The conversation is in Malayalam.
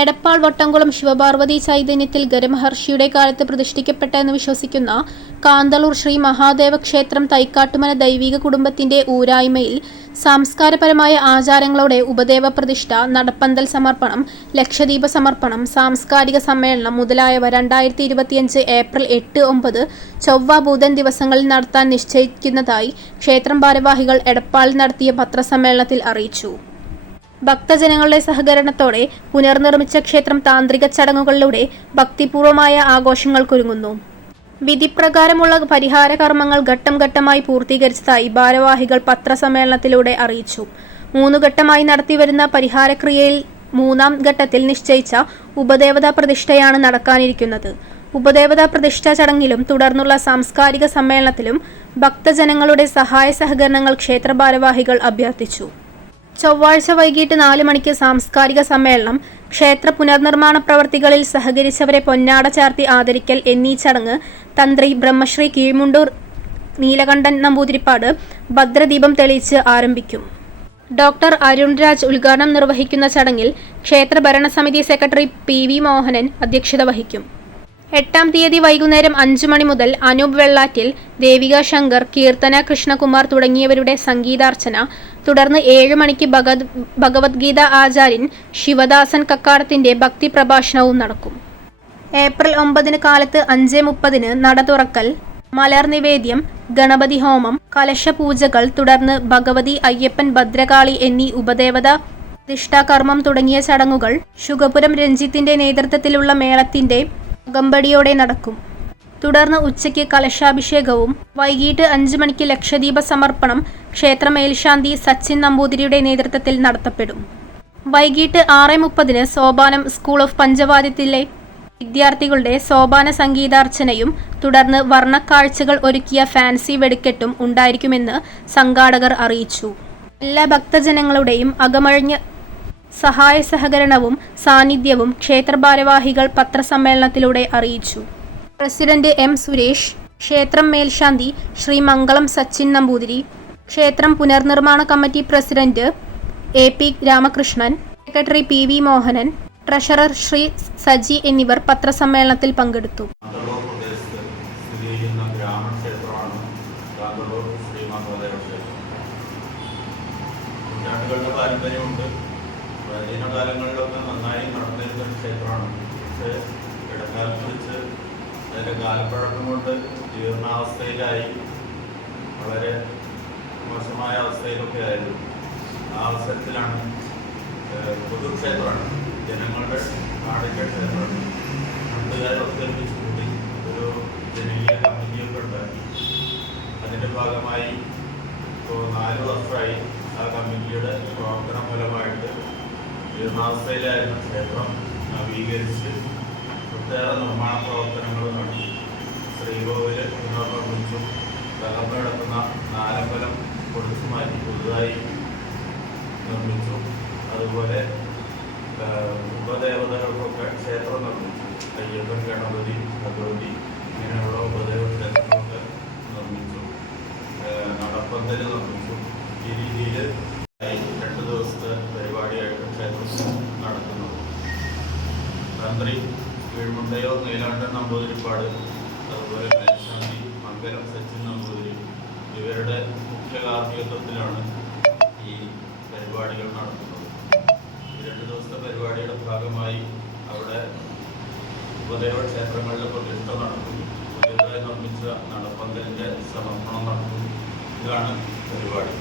എടപ്പാൾ വട്ടംകുളം ശിവപാർവതി ചൈതന്യത്തിൽ ഗരമഹർഷിയുടെ കാലത്ത് പ്രതിഷ്ഠിക്കപ്പെട്ടെന്ന് വിശ്വസിക്കുന്ന കാന്തളൂർ ശ്രീ മഹാദേവ ക്ഷേത്രം തൈക്കാട്ടുമന ദൈവിക കുടുംബത്തിന്റെ ഊരായ്മയിൽ സാംസ്കാരപരമായ ആചാരങ്ങളോടെ ഉപദേവ പ്രതിഷ്ഠ, നടപ്പന്തൽ സമർപ്പണം, ലക്ഷദീപ സമർപ്പണം, സാംസ്കാരിക സമ്മേളനം മുതലായവ 2025 ഏപ്രിൽ 8, 9 ചൊവ്വ, ബുധൻ ദിവസങ്ങളിൽ നടത്താൻ നിശ്ചയിക്കുന്നതായി ക്ഷേത്രം ഭാരവാഹികൾ എടപ്പാളിൽ നടത്തിയ പത്രസമ്മേളനത്തിൽ അറിയിച്ചു. ഭക്തജനങ്ങളുടെ സഹകരണത്തോടെ പുനർനിർമ്മിച്ച ക്ഷേത്രം താന്ത്രിക ചടങ്ങുകളിലൂടെ ഭക്തിപൂർവമായ ആഘോഷങ്ങൾക്കൊരുങ്ങുന്നു. വിധിപ്രകാരമുള്ള പരിഹാര കർമ്മങ്ങൾ ഘട്ടം ഘട്ടമായി പൂർത്തീകരിച്ചതായി ഭാരവാഹികൾ പത്രസമ്മേളനത്തിലൂടെ അറിയിച്ചു. 3 ഘട്ടമായി നടത്തിവരുന്ന പരിഹാരക്രിയയിൽ 3ാം ഘട്ടത്തിൽ നിശ്ചയിച്ച ഉപദേവതാ പ്രതിഷ്ഠയാണ് നടക്കാനിരിക്കുന്നത്. ഉപദേവതാ പ്രതിഷ്ഠാ ചടങ്ങിലും തുടർന്നുള്ള സാംസ്കാരിക സമ്മേളനത്തിലും ഭക്തജനങ്ങളുടെ സഹായ സഹകരണങ്ങൾ ക്ഷേത്ര ഭാരവാഹികൾ അഭ്യർത്ഥിച്ചു. ചൊവ്വാഴ്ച വൈകിട്ട് 4 മണിക്ക് സാംസ്കാരിക സമ്മേളനം, ക്ഷേത്ര പുനർനിർമ്മാണ പ്രവർത്തികളിൽ സഹകരിച്ചവരെ പൊന്നാട ചാർത്തി ആദരിക്കൽ എന്നീ ചടങ്ങ് തന്ത്രി ബ്രഹ്മശ്രീ കീഴ്മുണ്ടൂർ നീലകണ്ഠൻ നമ്പൂതിരിപ്പാട് ഭദ്രദീപം തെളിയിച്ച് ആരംഭിക്കും. ഡോക്ടർ അരുൺരാജ് ഉദ്ഘാടനം നിർവഹിക്കുന്ന ചടങ്ങിൽ ക്ഷേത്ര ഭരണസമിതി സെക്രട്ടറി PV മോഹനൻ അധ്യക്ഷത വഹിക്കും. 8-ാം തീയതി വൈകുന്നേരം 5 മണി മുതൽ അനൂപ് വെള്ളാറ്റിൽ, ദേവിക ശങ്കർ, കീർത്തന കൃഷ്ണകുമാർ തുടങ്ങിയവരുടെ സംഗീതാർച്ചന, തുടർന്ന് 7 മണിക്ക് ഭഗവത്ഗീത ആചാര്യൻ ശിവദാസൻ കക്കാടത്തിന്റെ ഭക്തി പ്രഭാഷണവും നടക്കും. ഏപ്രിൽ 9 കാലത്ത് 5:30 നട തുറക്കൽ, മലർ നിവേദ്യം, ഗണപതി ഹോമം, കലശപൂജകൾ, തുടർന്ന് ഭഗവതി, അയ്യപ്പൻ, ഭദ്രകാളി എന്നീ ഉപദേവതാ പ്രതിഷ്ഠാകർമ്മം തുടങ്ങിയ ചടങ്ങുകൾ ശുഗപുരം രഞ്ജിത്തിന്റെ നേതൃത്വത്തിലുള്ള മേളത്തിന്റെ അകമ്പടിയോടെ നടക്കും. തുടർന്ന് ഉച്ചയ്ക്ക് കലശാഭിഷേകവും വൈകിട്ട് 5 മണിക്ക് ലക്ഷദീപ സമർപ്പണം ക്ഷേത്ര മേൽശാന്തി സച്ചിൻ നമ്പൂതിരിയുടെ നേതൃത്വത്തിൽ നടത്തപ്പെടും. വൈകിട്ട് 6:30 സോപാനം സ്കൂൾ ഓഫ് പഞ്ചവാദ്യത്തിലെ വിദ്യാർത്ഥികളുടെ സോപാന സംഗീതാർച്ചനയും തുടർന്ന് വർണ്ണക്കാഴ്ചകൾ ഒരുക്കിയ ഫാൻസി വെടിക്കെട്ടും ഉണ്ടായിരിക്കുമെന്ന് സംഘാടകർ അറിയിച്ചു. എല്ലാ ഭക്തജനങ്ങളുടെയും അകമഴിഞ്ഞ സഹായ സഹകരണവും സാന്നിധ്യവും ക്ഷേത്ര ഭാരവാഹികൾ പത്രസമ്മേളനത്തിലൂടെ അറിയിച്ചു. President M. സുരേഷ്, ക്ഷേത്രം മേൽശാന്തി ശ്രീ മംഗളം സച്ചിൻ നമ്പൂതിരി, ക്ഷേത്രം പുനർനിർമ്മാണ committee president AP Ramakrishnan, secretary PV Mohanan, treasurer Shri Saji എന്നിവർ പത്രസമ്മേളനത്തിൽ പങ്കെടുത്തു. കാലങ്ങളിലൊക്കെ നന്നായി നടന്നിരുന്ന ഒരു ക്ഷേത്രമാണ്. പക്ഷേ ഇടക്കാലത്ത് വെച്ച് അതിൻ്റെ കാലപ്പഴക്കം കൊണ്ട് ജീർണാവസ്ഥയിലായി, വളരെ മോശമായ അവസ്ഥയിലൊക്കെ ആയിരുന്നു. ആ അവസരത്തിലാണ് പൊതുക്ഷേത്രമാണ്, ജനങ്ങളുടെ നാടിൻ്റെ ക്ഷേത്രമാണ്. നാട്ടുകാരൊക്കെ ഒരുമിച്ച് കൂടി ഒരു ജനകീയ കമ്മിറ്റിയൊക്കെ ഉണ്ടാക്കി. അതിൻ്റെ ഭാഗമായി ഇപ്പോൾ 4 വർഷമായി ആ കമ്മിറ്റിയുടെ പ്രവർത്തന ഫലമായിട്ട് ജീർണാവസ്ഥയിലായിരുന്ന ക്ഷേത്രം നവീകരിച്ച് ഒട്ടേറെ നിർമ്മാണ പ്രവർത്തനങ്ങൾ നടത്തി. ശ്രീകോവിൽ പുനർനിർമ്മിച്ചും തകർന്നു കിടക്കുന്ന നാലമ്പലം പൊളിച്ചു മാറ്റി പുതുതായി നിർമ്മിച്ചു. അതുപോലെ ഉപദേവതകൾക്കൊക്കെ ക്ഷേത്രം നിർമ്മിച്ചു. അയ്യപ്പൻ, ഗണപതി, ഭഗവതി ഇങ്ങനെയുള്ള ഉപദേവ ക്ഷേത്രങ്ങളൊക്കെ നിർമ്മിച്ചു. നടപ്പന്തൽ നിർമ്മിച്ചു. ഈ രീതിയിൽ 2 ദിവസത്തെ പരിപാടിയായിട്ട് ക്ഷേത്രം നടത്തുന്നത്. തന്ത്രി കീഴ്മുണ്ടയോ നീലകണ്ഠൻ നമ്പൂതിരിപ്പാട്, അതുപോലെ മേൽശാന്തി മംഗലം സച്ചിൻ നമ്പൂതിരി ഇവരുടെ മുഖ്യ കാർമ്മികത്വത്തിലാണ് ഈ പരിപാടികൾ നടത്തുന്നത്. ഈ 2 ദിവസത്തെ പരിപാടിയുടെ ഭാഗമായി അവിടെ ഉപദേവ ക്ഷേത്രങ്ങളിലെ പ്രതിഷ്ഠ നടത്തും. പുതിയതായി നിർമ്മിച്ച നടപ്പന്തലിൻ്റെ സമർപ്പണം നടത്തും. ഇതാണ് പരിപാടി.